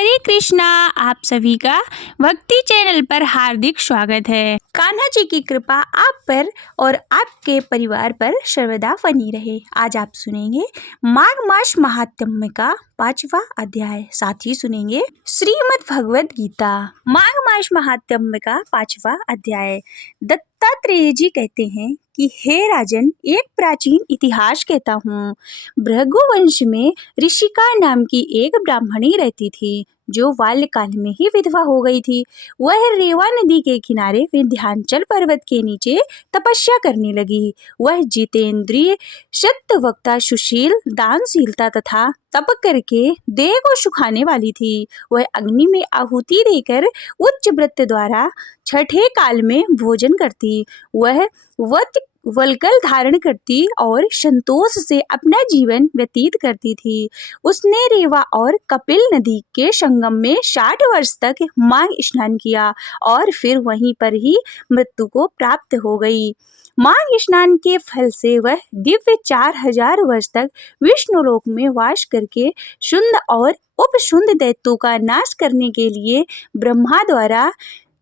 हरे कृष्णा। आप सभी का भक्ति चैनल पर हार्दिक स्वागत है। कान्हा जी की कृपा आप पर और आपके परिवार पर सर्वदा बनी रहे। आज आप सुनेंगे माघ मास महात्म्य का 5वां अध्याय, साथ ही सुनेंगे श्रीमद् भगवद गीता। माघ मास महात्म्य का 5वां अध्याय। दत्तात्रेय जी कहते हैं कि हे राजन, एक प्राचीन इतिहास कहता हूँ। भृगुवंश में ऋषिका नाम की एक ब्राह्मणी रहती थी जो बाल्यकाल में ही विधवा हो गई थी। वह रेवा नदी के किनारे विंध्याचल पर्वत के नीचे तपस्या करने लगी। वह जितेंद्रिय, सत्यवक्ता, सुशील, दानशीलता तथा तप करके देह को सुखाने वाली थी। वह अग्नि में आहुति देकर उच्च व्रत द्वारा छठे काल में भोजन करती। वह वल्कल धारण करती और संतोष से अपना जीवन व्यतीत करती थी। उसने रेवा और कपिल नदी के संगम में 60 वर्ष तक माघ स्नान किया और फिर वहीं पर ही मृत्यु को प्राप्त हो गई। माघ स्नान के फल से वह दिव्य 4000 वर्ष तक विष्णुलोक में वास करके शुंड और उपशुंड दैत्यों का नाश करने के लिए ब्रह्मा द्वारा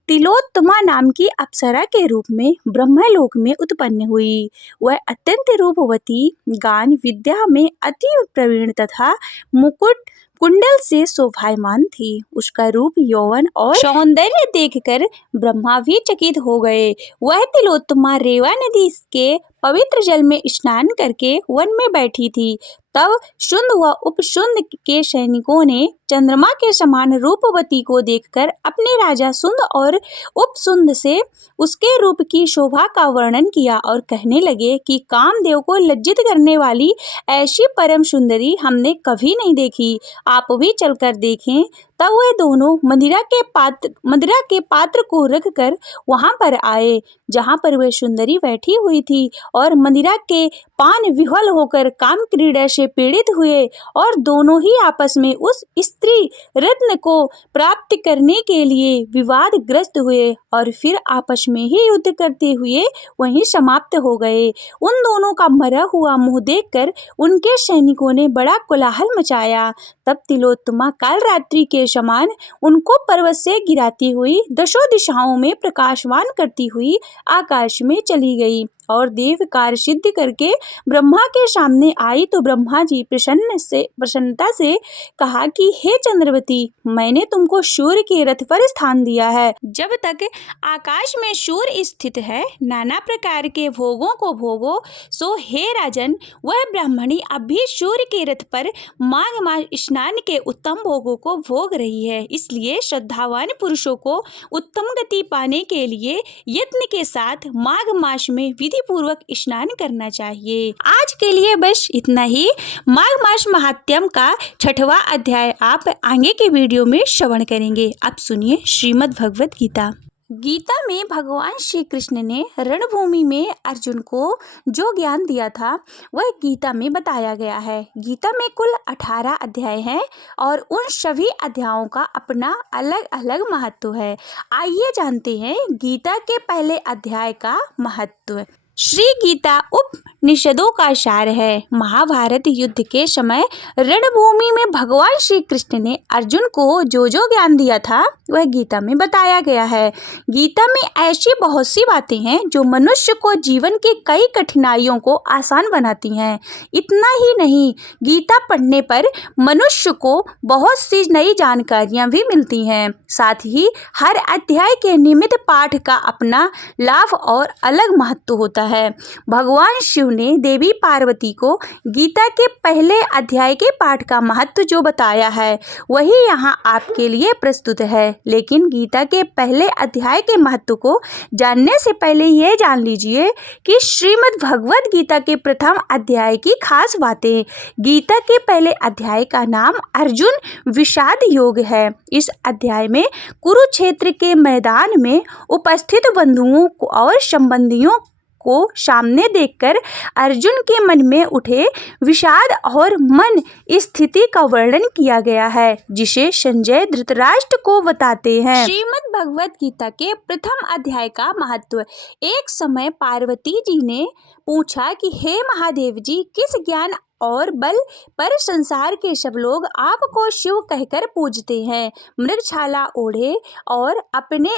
तिलोत्तमा नाम की अप्सरा के रूप में ब्रह्मलोक में उत्पन्न हुई। वह अत्यंत रूपवती, गान विद्या में अति प्रवीण तथा मुकुट कुंडल से शोभायमान थी। उसका रूप, यौवन और सौंदर्य देखकर ब्रह्मा भी चकित हो गए। वह तिलोत्तमा रेवा नदी के पवित्र जल में स्नान करके वन में बैठी थी। तब शुंड व उपशुंड के सैनिकों ने चंद्रमा के समान रूपवती को देखकर अपने राजा शुंड और उपशुंड से उसके रूप की शोभा का वर्णन किया और कहने लगे कि कामदेव को लज्जित करने वाली ऐसी परम सुंदरी हमने कभी नहीं देखी। आप भी चलकर देखें। तब वह दोनों मदिरा के पात्र को रखकर वहां पर आए जहां पर वह सुंदरी बैठी हुई थी और मदिरा के पान विह्वल होकर काम क्रीड़ा से पीड़ित हुए और दोनों ही आपस में उस स्त्री रत्न को प्राप्त करने के लिए विवादग्रस्त हुए और फिर आपस में ही युद्ध करते हुए वहीं समाप्त हो गए। उन दोनों का मरा हुआ मुंह देखकर उनके सैनिकों ने बड़ा कोलाहल मचाया। तब तिलोत्तमा काल रात्रि के समान उनको पर्वत से गिराती हुई दशों दिशाओं में प्रकाशवान करती हुई आकाश में चली गई और देव कार्य सिद्ध करके ब्रह्मा के सामने आई तो ब्रह्मा जी प्रसन्नता से कहा कि हे चंद्रवती, मैंने तुमको सूर्य के रथ पर स्थान दिया है। जब तक आकाश में सूर्य स्थित है, नाना प्रकार के भोगों को भोगो। सो हे राजन, वह ब्राह्मणी अब भी सूर्य के रथ पर माघ मास स्नान के उत्तम भोगों को भोग रही है। इसलिए श्रद्धावान पुरुषों को उत्तम गति पाने के लिए यत्न के साथ माघ मास में विधि पूर्वक स्नान करना चाहिए। आज के लिए बस इतना ही। माघ मास महात्म्य का 6वां अध्याय आप आगे के वीडियो में श्रवण करेंगे। अब सुनिए श्रीमद् भगवद गीता। गीता में भगवान श्री कृष्ण ने रणभूमि में अर्जुन को जो ज्ञान दिया था वह गीता में बताया गया है। गीता में कुल 18 अध्याय हैं और उन सभी अध्यायों का अपना अलग अलग महत्व है। आइए जानते हैं गीता के पहले अध्याय का महत्व। श्री गीता उपनिषदों का सार है। महाभारत युद्ध के समय रणभूमि में भगवान श्री कृष्ण ने अर्जुन को जो जो ज्ञान दिया था वह गीता में बताया गया है। गीता में ऐसी बहुत सी बातें हैं जो मनुष्य को जीवन की कई कठिनाइयों को आसान बनाती हैं। इतना ही नहीं, गीता पढ़ने पर मनुष्य को बहुत सी नई जानकारियां भी मिलती हैं। साथ ही हर अध्याय के निमित्त पाठ का अपना लाभ और अलग महत्व होता है। भगवान शिव ने देवी पार्वती को गीता के पहले अध्याय के पाठ का महत्व जो बताया है वही यहाँ आपके लिए प्रस्तुत है। लेकिन गीता के पहले अध्याय के महत्व को जानने से पहले ये जान लीजिए कि श्रीमद् भगवद गीता के प्रथम अध्याय की खास बातें। गीता के पहले अध्याय का नाम अर्जुन विषाद योग है। इस अध्याय में कुरुक्षेत्र के मैदान में उपस्थित बंधुओं और संबंधियों को सामने देखकर अर्जुन के मन में उठे विषाद और मन स्थिति का वर्णन किया गया है, जिसे संजय धृतराष्ट्र को बताते हैं। श्रीमद् भगवद गीता के प्रथम अध्याय का महत्व। एक समय पार्वती जी ने पूछा कि हे महादेव जी, किस ज्ञान और बल पर संसार के सब लोग आपको शिव कहकर पूजते हैं। मृगछाला ओढ़े और अपने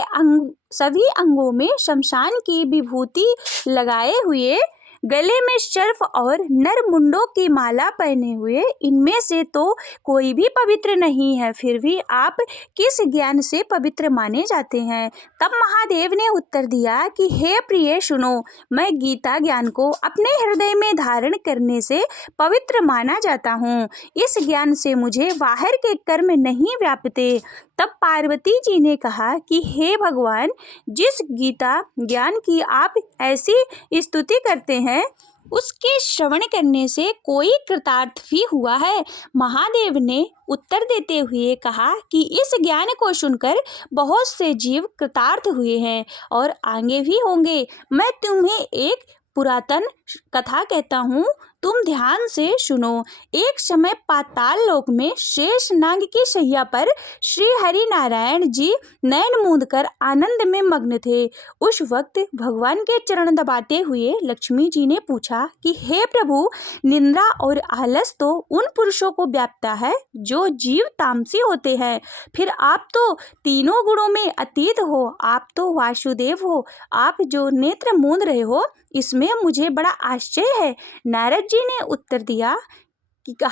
सभी अंगों में शमशान की विभूति लगाए हुए, गले में सर्प और नरमुंडों की माला पहने हुए, इनमें से तो कोई भी पवित्र नहीं है, फिर भी आप किस ज्ञान से पवित्र माने जाते हैं? तब महादेव ने उत्तर दिया कि हे प्रिय सुनो, मैं गीता ज्ञान को अपने हृदय में धारण करने से पवित्र माना जाता हूँ। इस ज्ञान से मुझे बाहर के कर्म नहीं व्यापते। तब पार्वती जी ने कहा कि हे भगवान, जिस गीता ज्ञान की आप ऐसी स्तुति करते हैं, उसके श्रवण करने से कोई कृतार्थ भी हुआ है? महादेव ने उत्तर देते हुए कहा कि इस ज्ञान को सुनकर बहुत से जीव कृतार्थ हुए हैं और आगे भी होंगे। मैं तुम्हें एक पुरातन कथा कहता हूँ, तुम ध्यान से सुनो। एक समय पाताल लोक में शेष नाग की शैया पर श्री हरि नारायण जी नयन मूंद कर आनंद में मग्न थे। उस वक्त भगवान के चरण दबाते हुए लक्ष्मी जी ने पूछा कि हे प्रभु, निंद्रा और आलस तो उन पुरुषों को व्यापता है जो जीव तामसी होते हैं, फिर आप तो तीनों गुणों में अतीत हो, आप तो वासुदेव हो, आप जो नेत्र मूंद रहे हो, इसमें मुझे बड़ा आश्चर्य है। नारद जी ने उत्तर दिया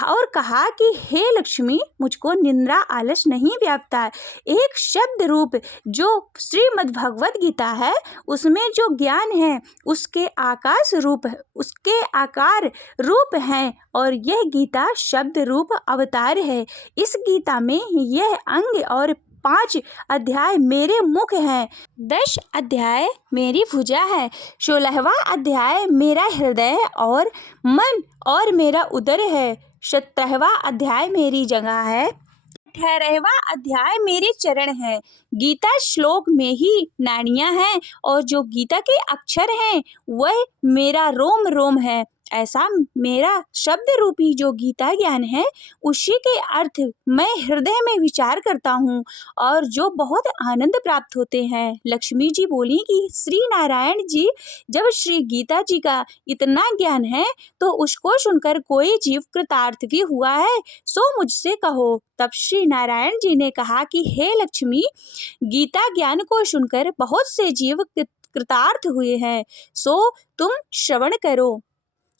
और कहा कि हे लक्ष्मी, मुझको निंद्रा आलस नहीं व्यापता है। एक शब्द रूप जो श्रीमद् भगवद गीता है, उसमें जो ज्ञान है उसके उसके आकार रूप हैं और यह गीता शब्द रूप अवतार है। इस गीता में यह अंग और 5 अध्याय मेरे मुख हैं, 10 अध्याय मेरी भुजा है, 16वां अध्याय मेरा हृदय और मन और मेरा उदर है, 17वां अध्याय मेरी जगह है, 18वां अध्याय मेरे चरण है। गीता श्लोक में ही नाड़ियां हैं और जो गीता के अक्षर हैं वह मेरा रोम रोम है। ऐसा मेरा शब्द रूपी जो गीता ज्ञान है, उसी के अर्थ मैं हृदय में विचार करता हूँ और जो बहुत आनंद प्राप्त होते हैं। लक्ष्मी जी बोली कि श्री नारायण जी, जब श्री गीता जी का इतना ज्ञान है तो उसको सुनकर कोई जीव कृतार्थ भी हुआ है, सो मुझसे कहो। तब श्री नारायण जी ने कहा कि हे लक्ष्मी, गीता ज्ञान को सुनकर बहुत से जीव कृतार्थ हुए हैं, सो तुम श्रवण करो।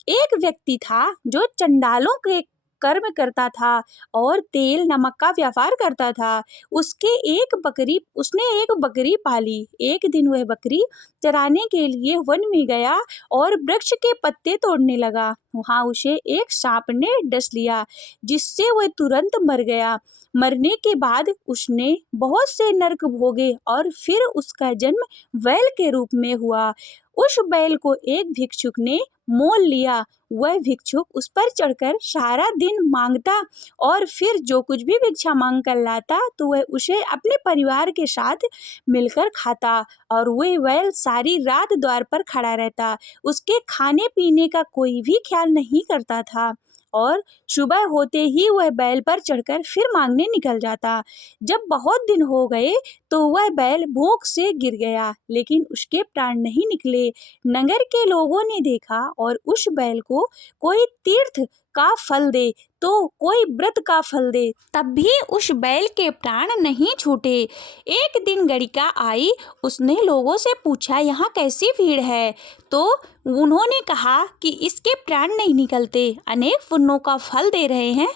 एक व्यक्ति था जो चंडालों के कर्म करता था और तेल नमक का व्यापार करता था। उसने एक बकरी पाली। एक दिन वह बकरी चराने के लिए वन में गया और वृक्ष के पत्ते तोड़ने लगा। वहां उसे एक सांप ने डस लिया, जिससे वह तुरंत मर गया। मरने के बाद उसने बहुत से नरक भोगे और फिर उसका जन्म बैल के रूप में हुआ। उस बैल को एक भिक्षुक ने मोल लिया। वह भिक्षुक उस पर चढ़कर सारा दिन मांगता और फिर जो कुछ भी भिक्षा मांग कर लाता तो वह उसे अपने परिवार के साथ मिलकर खाता और वह बैल सारी रात द्वार पर खड़ा रहता। उसके खाने पीने का कोई भी ख्याल नहीं करता था और सुबह होते ही वह बैल पर चढ़कर फिर मांगने निकल जाता। जब बहुत दिन हो गए तो वह बैल भूख से गिर गया, लेकिन उसके प्राण नहीं निकले। नगर के लोगों ने देखा और उस बैल को कोई तीर्थ का फल दे तो कोई व्रत का फल दे, तब भी उस बैल के प्राण नहीं छूटे। एक दिन गणिका आई। उसने लोगों से पूछा, यहाँ कैसी भीड़ है? तो उन्होंने कहा कि इसके प्राण नहीं निकलते, अनेक पुण्यों का फल दे रहे हैं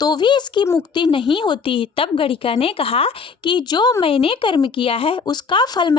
तो भी इसकी मुक्ति नहीं होती। तब गणिका ने कहा कि जो मैंने कर्म किया है उसका फल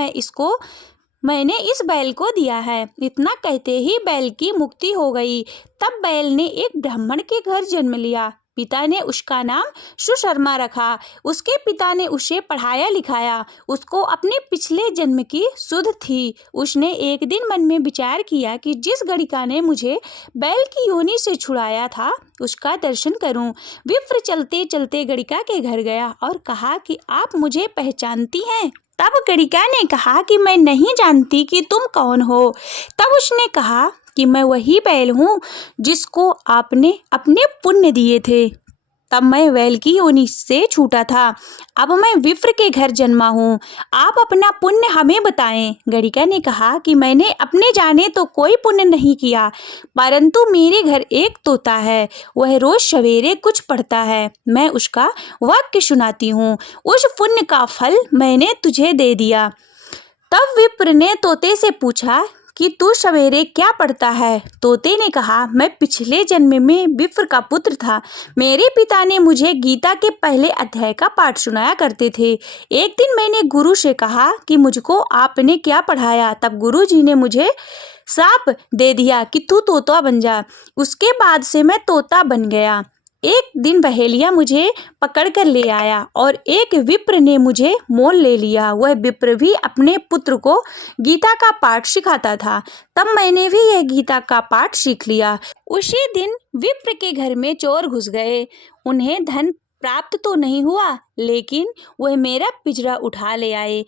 मैंने इस बैल को दिया है। इतना कहते ही बैल की मुक्ति हो गई। तब बैल ने एक ब्राह्मण के घर जन्म लिया। पिता ने उसका नाम सुशर्मा रखा। उसके पिता ने उसे पढ़ाया लिखाया। उसको अपने पिछले जन्म की सुध थी। उसने एक दिन मन में विचार किया कि जिस गणिका ने मुझे बैल की योनि से छुड़ाया था उसका दर्शन करूं। विप्र चलते चलते गणिका के घर गया और कहा कि आप मुझे पहचानती हैं? तब गणिका ने कहा कि मैं नहीं जानती कि तुम कौन हो। तब उसने कहा कि मैं वही बैल हूँ जिसको आपने अपने पुण्य दिए थे। तब मैं बैल की योनि से छूटा था। अब मैं विप्र के घर जन्मा हूँ। आप अपना पुण्य हमें बताएं। गणिका ने कहा कि मैंने अपने जाने तो कोई पुण्य नहीं किया, परंतु मेरे घर एक तोता है। वह रोज सवेरे कुछ पढ़ता है। मैं उसका वाक्य सुनाती हूँ। उस पुण्य का फल मैंने तुझे दे दिया। तब विप्र ने तोते से पूछा कि तू सवेरे क्या पढ़ता है? तोते ने कहा, मैं पिछले जन्म में विप्र का पुत्र था। मेरे पिता ने मुझे गीता के पहले अध्याय का पाठ सुनाया करते थे। एक दिन मैंने गुरु से कहा कि मुझको आपने क्या पढ़ाया? तब गुरु जी ने मुझे शाप दे दिया कि तू तोता बन जा। उसके बाद से मैं तोता बन गया। एक दिन बहेलिया मुझे पकड़ कर ले आया और एक विप्र ने मुझे मोल ले लिया। वह विप्र भी अपने पुत्र को गीता का पाठ सिखाता था। तब मैंने भी यह गीता का पाठ सीख लिया। उसी दिन विप्र के घर में चोर घुस गए। उन्हें धन प्राप्त तो नहीं हुआ, लेकिन वह मेरा पिंजरा उठा ले आए।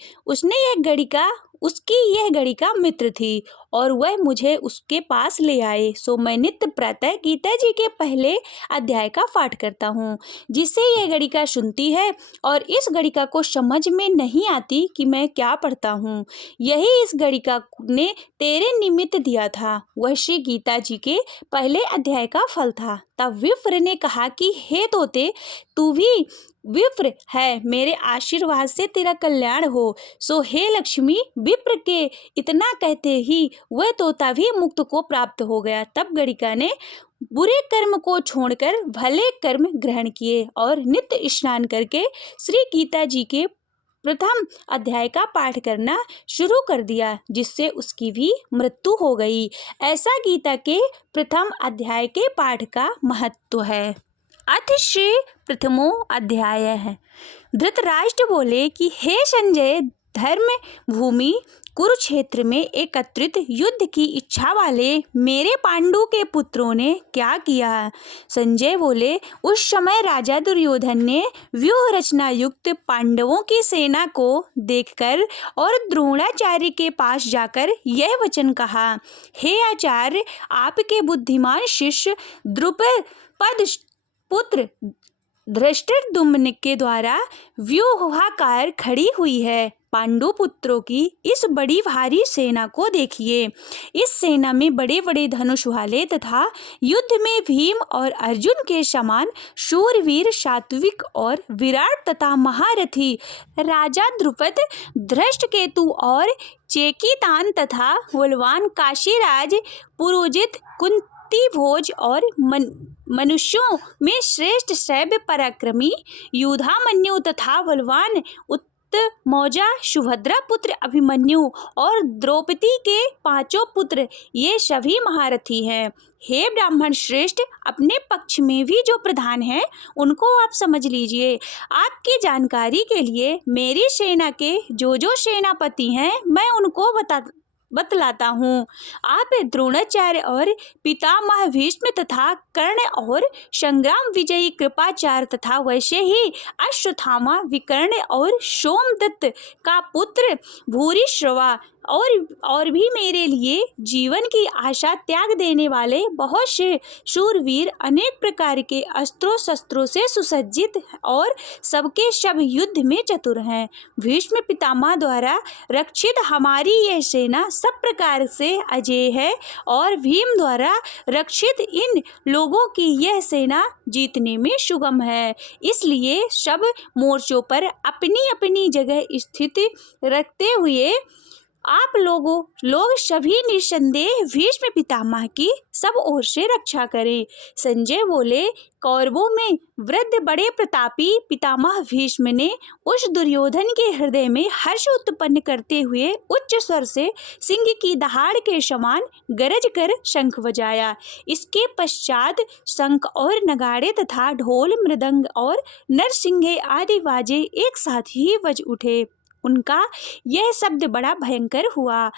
उसकी यह गणिका मित्र थी और वह मुझे उसके पास ले आए। सो मैं नित्य प्रातः गीता जी के पहले अध्याय का पाठ करता हूँ, जिससे यह गणिका सुनती है और इस गणिका को समझ में नहीं आती कि मैं क्या पढ़ता हूँ। यही इस गणिका ने तेरे निमित्त दिया था। वह श्री गीता जी के पहले अध्याय का फल था। तब विप्र ने कहा कि हे तोते, तू भी विप्र है, मेरे आशीर्वाद से तेरा कल्याण हो। सो हे लक्ष्मी। विप्र के इतना कहते ही वह तोता भी मुक्त को प्राप्त हो गया। तब गणिका ने बुरे कर्म को छोड़कर भले कर्म ग्रहण किए और नित्य स्नान करके श्री गीता जी के प्रथम अध्याय का पाठ करना शुरू कर दिया, जिससे उसकी भी मृत्यु हो गई। ऐसा गीता के प्रथम अध्याय के पाठ का महत्व है। अथ श्री प्रथमो अध्याय है। धृतराष्ट्र बोले कि हे संजय, धर्म भूमि कुरुक्षेत्र में एकत्रित युद्ध की इच्छा वाले मेरे पांडु के पुत्रों ने क्या किया? संजय बोले, उस समय राजा दुर्योधन ने व्यूह रचना युक्त पांडवों की सेना को देखकर और द्रोणाचार्य के पास जाकर यह वचन कहा, हे आचार्य, आपके बुद्धिमान शिष्य द्रुपद पुत्र धृष्टद्युम्न के द्वारा व्यूहाकार खड़ी हुई है। पांडु पुत्रों की इस बड़ी भारी सेना को देखिए। इस सेना में बड़े बड़े धनुष वाले तथा युद्ध में भीम और अर्जुन के समान शूरवीर, सात्विक और विराट तथा महारथी राजा द्रुपद, धृष्टकेतु और चेकितान तथा बलवान काशीराज, पुरोजित, भोज और मनुष्यों में श्रेष्ठ शैव्य पराक्रमी युधामन्यु तथा बलवान उत्तमौजा, सुभद्रा पुत्र अभिमन्यु और द्रौपदी के पांचों पुत्र, ये सभी महारथी हैं। हे ब्राह्मण श्रेष्ठ, अपने पक्ष में भी जो प्रधान हैं उनको आप समझ लीजिए। आपकी जानकारी के लिए मेरी सेना के जो सेनापति हैं मैं उनको बतलाता हूँ। आप द्रोणाचार्य और पितामह भीष्म तथा कर्ण और संग्राम विजयी कृपाचार्य तथा वैसे ही अश्वत्थामा, विकर्ण और सोमदत्त का पुत्र भूरिश्रवा और भी मेरे लिए जीवन की आशा त्याग देने वाले बहुत से शूरवीर, अनेक प्रकार के अस्त्रों शस्त्रों से सुसज्जित और सबके सब युद्ध में चतुर हैं। भीष्म पितामह द्वारा रक्षित हमारी यह सेना सब प्रकार से अजेय है और भीम द्वारा रक्षित इन लोगों की यह सेना जीतने में सुगम है। इसलिए सब मोर्चों पर अपनी अपनी जगह स्थिति रखते हुए आप लोग सभी निसंदेह भीष्म पितामह की सब ओर से रक्षा करें। संजय बोले, कौरवों में वृद्ध बड़े प्रतापी पितामह भीष्म ने उस दुर्योधन के हृदय में हर्ष उत्पन्न करते हुए उच्च स्वर से सिंह की दहाड़ के समान गरज कर शंख बजाया। इसके पश्चात शंख और नगाड़े तथा ढोल, मृदंग और नरसिंगे आदि बाजे एक साथ ही बज उठे। उनका यह शब्द बड़ा भयंकर हुआ।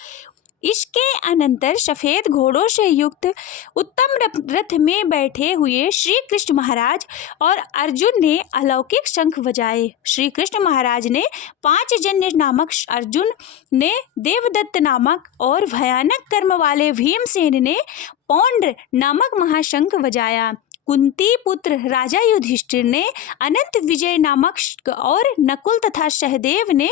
इसके अनंतर सफेद घोड़ों से युक्त उत्तम रथ में बैठे हुए श्री कृष्ण महाराज और अर्जुन ने अलौकिक शंख बजाए। श्री कृष्ण महाराज ने पांचजन्य नामक अर्जुन ने देवदत्त नामक और भयानक कर्म वाले भीमसेन ने पौंड्र नामक महाशंख बजाया। कुंती पुत्र राजा युधिष्ठिर ने अनंत विजय नामक और नकुल तथा सहदेव ने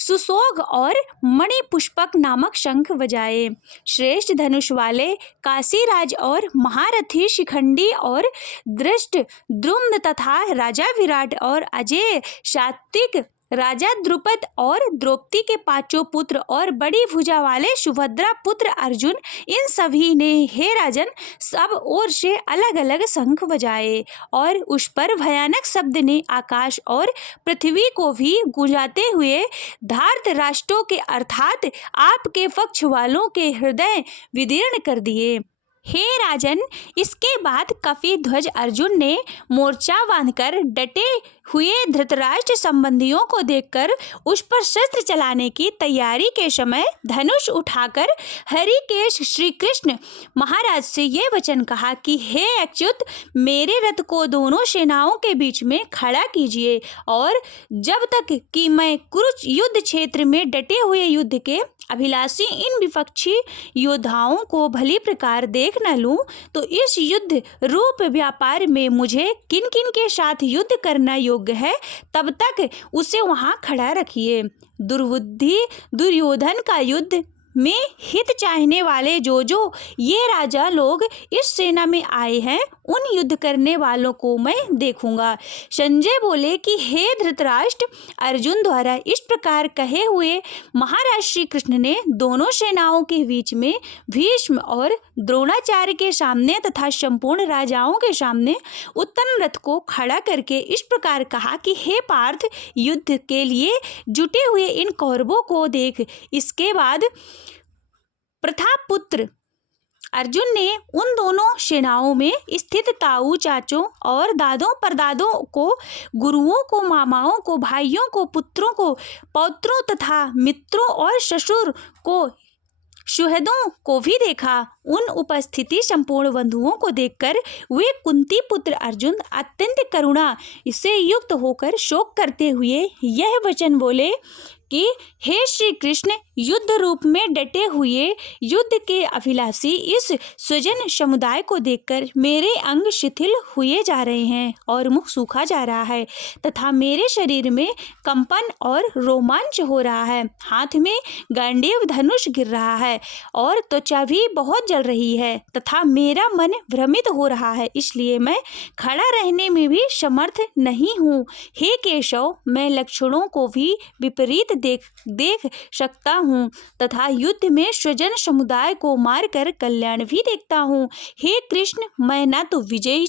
सुसोग और मणिपुष्पक नामक शंख बजाए। श्रेष्ठ धनुष वाले काशीराज और महारथी शिखंडी और दृष्ट द्रुम्न तथा राजा विराट और अजय सात्विक राजा द्रुपद और द्रौपदी के पांचों पुत्र और बड़ी भुजा वाले सुभद्रा पुत्र अर्जुन, इन सभी ने हे राजन सब ओर से अलग अलग शंख बजाए और उस पर भयानक शब्द ने आकाश और पृथ्वी को भी गूंजाते हुए धार्तराष्ट्रों के अर्थात आपके पक्ष वालों के हृदय विदीर्ण कर दिए। हे राजन, इसके बाद कपिध्वज अर्जुन ने मोर्चा बांधकर डटे हुए धृतराष्ट्र संबंधियों को देखकर उस पर शस्त्र चलाने की तैयारी के समय धनुष उठाकर हरिकेश श्री कृष्ण महाराज से ये वचन कहा कि हे अच्युत, मेरे रथ को दोनों सेनाओं के बीच में खड़ा कीजिए और जब तक कि मैं कुरुक्ष युद्ध क्षेत्र में डटे हुए युद्ध के अभिलाषी इन विपक्षी योद्धाओं को भली प्रकार देख न लूं, तो इस युद्ध रूप व्यापार में मुझे किन किन के साथ युद्ध करना योग्य है तब तक उसे वहां खड़ा रखिए। दुर्बुद्धि दुर्योधन का युद्ध में हित चाहने वाले जो ये राजा लोग इस सेना में आए हैं, उन युद्ध करने वालों को मैं देखूंगा। संजय बोले कि हे धृतराष्ट्र, अर्जुन द्वारा इस प्रकार कहे हुए महाराज श्री कृष्ण ने दोनों सेनाओं के बीच में भीष्म और द्रोणाचार्य के सामने तथा संपूर्ण राजाओं के सामने उत्तम रथ को खड़ा करके इस प्रकार कहा कि हे पार्थ, युद्ध के लिए जुटे हुए इन कौरवों को देख। इसके बाद प्रतापपुत्र अर्जुन ने उन दोनों सेनाओं में स्थित ताऊ चाचों और दादों परदादों को, गुरुओं को, मामाओं को, भाइयों को, पुत्रों को, पौत्रों तथा मित्रों और ससुर को, सुहृदों को भी देखा। उन उपस्थिति संपूर्ण बंधुओं को देखकर वे कुंती पुत्र अर्जुन अत्यंत करुणा से युक्त होकर शोक करते हुए यह वचन बोले कि हे श्री कृष्ण, युद्ध रूप में डटे हुए युद्ध के अभिलाषी इस स्वजन समुदाय को देखकर मेरे अंग शिथिल हुए जा रहे हैं और मुख सूखा जा रहा है तथा मेरे शरीर में कंपन और रोमांच हो रहा है। हाथ में गांडीव धनुष गिर रहा है और त्वचा भी बहुत जल रही है तथा मेरा मन भ्रमित हो रहा है, इसलिए मैं खड़ा रहने में भी समर्थ नहीं हूँ। हे केशव, मैं लक्षणों को भी विपरीत देख सकता हूँ तथा युद्ध में स्वजन समुदाय को मारकर कल्याण भी देखता हूँ। हे कृष्ण, मैं न तो विजय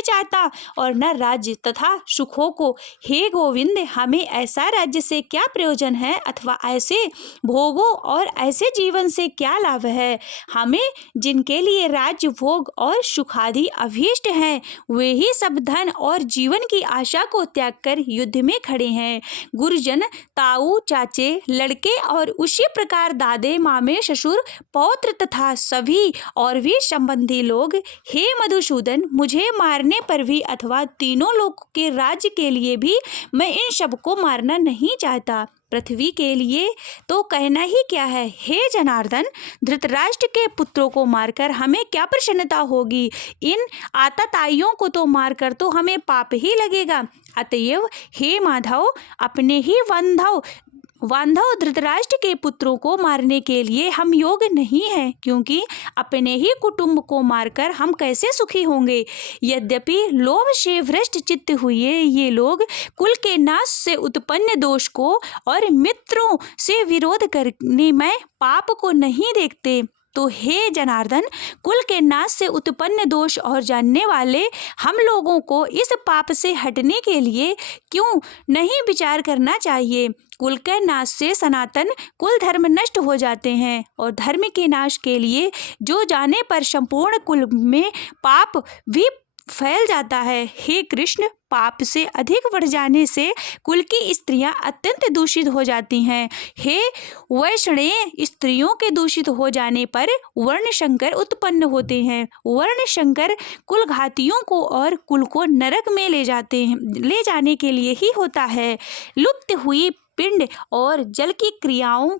चाहता और न राज्य तथा सुखों को। हे गोविंद, हमें ऐसा राज्य से क्या प्रयोजन है अथवा ऐसे भोगों और ऐसे जीवन से क्या लाभ है। हमें जिनके लिए राज्य भोग और सुखादि अभीष्ट हैं, वे ही सब धन और जीवन की आशा को त्याग कर युद्ध में खड़े हैं। गुरुजन, ताऊ, चाचे, लड़के और उसी प्रकार दादे, मामे, ससुर, पौत्र तथा सभी और भी संबंधी लोग, हे मधुसूदन, मुझे मारने पर भी अथवा तीनों लोक के राज्य के लिए भी मैं इन सबको मारना नहीं चाहता। पृथ्वी के लिए तो कहना ही क्या है। हे जनार्दन, धृतराष्ट्र के पुत्रों को मारकर हमें क्या प्रसन्नता होगी। इन आतताइयों को तो मारकर तो हमें पाप ही लगेगा। अतएव हे माधव, अपने ही वांधव धृतराष्ट्र के पुत्रों को मारने के लिए हम योग्य नहीं हैं, क्योंकि अपने ही कुटुंब को मारकर हम कैसे सुखी होंगे। यद्यपि लोभ से भ्रष्ट चित्त हुए ये लोग कुल के नाश से उत्पन्न दोष को और मित्रों से विरोध करने में पाप को नहीं देखते, तो हे जनार्दन, कुल के नाश से उत्पन्न दोष और जानने वाले हम लोगों को इस पाप से हटने के लिए क्यों नहीं विचार करना चाहिए। कुल के नाश से सनातन कुल धर्म नष्ट हो जाते हैं और धर्म के नाश के लिए जो जाने पर संपूर्ण कुल में पाप भी फैल जाता है। हे कृष्ण, पाप से अधिक बढ़ जाने से कुल की स्त्रियां अत्यंत दूषित हो जाती हैं। हे वैष्णेय, स्त्रियों के दूषित हो जाने पर वर्ण संकर उत्पन्न होते हैं। वर्ण संकर कुल घातियों को और कुल को नरक में ले जाने के लिए ही होता है। लुप्त हुई पिंड और जल की क्रियाओं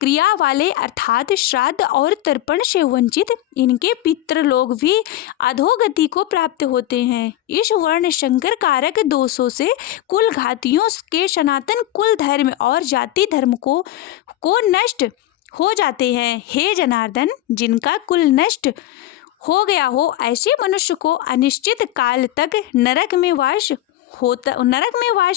क्रिया वाले अर्थात श्राद्ध और तर्पण से वंचित इनके पितृलोक भी अधोगति को प्राप्त होते हैं। इस वर्ण संकर कारक दोषों से कुल घातियों के सनातन कुल धर्म और जाति धर्म को नष्ट हो जाते हैं। हे जनार्दन, जिनका कुल नष्ट हो गया हो ऐसे मनुष्य को अनिश्चित काल तक नरक में वास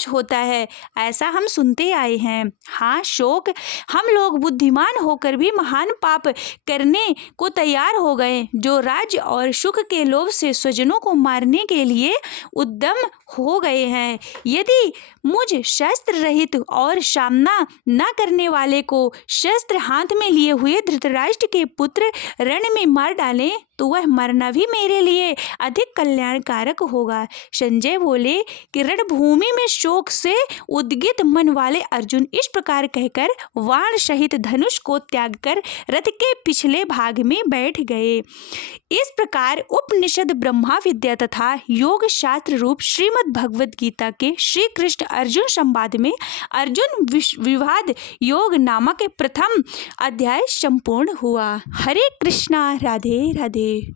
होता है, ऐसा हम सुनते आए हैं। हाँ शोक, हम लोग बुद्धिमान होकर भी महान पाप करने को तैयार हो गए, जो राज्य और सुख के लोभ से स्वजनों को मारने के लिए उद्यम हो गए हैं। यदि मुझ शस्त्र रहित और सामना न करने वाले को शस्त्र हाथ में लिए हुए धृतराष्ट्र के पुत्र रण में मार डालें तो वह मरना भी मेरे लिए अधिक कल्याणकारक होगा। संजय बोले कि रणभूमि में शोक से उद्गित मन वाले अर्जुन इस प्रकार कहकर वाण सहित धनुष को त्याग कर रथ के पिछले भाग में बैठ गए। इस प्रकार उपनिषद ब्रह्मा विद्या तथा योग शास्त्र रूप श्रीमद् भगवद गीता के श्री कृष्ण अर्जुन संवाद में अर्जुन विवाद योग नामक प्रथम अध्याय संपूर्ण हुआ। हरे कृष्णा, राधे राधे।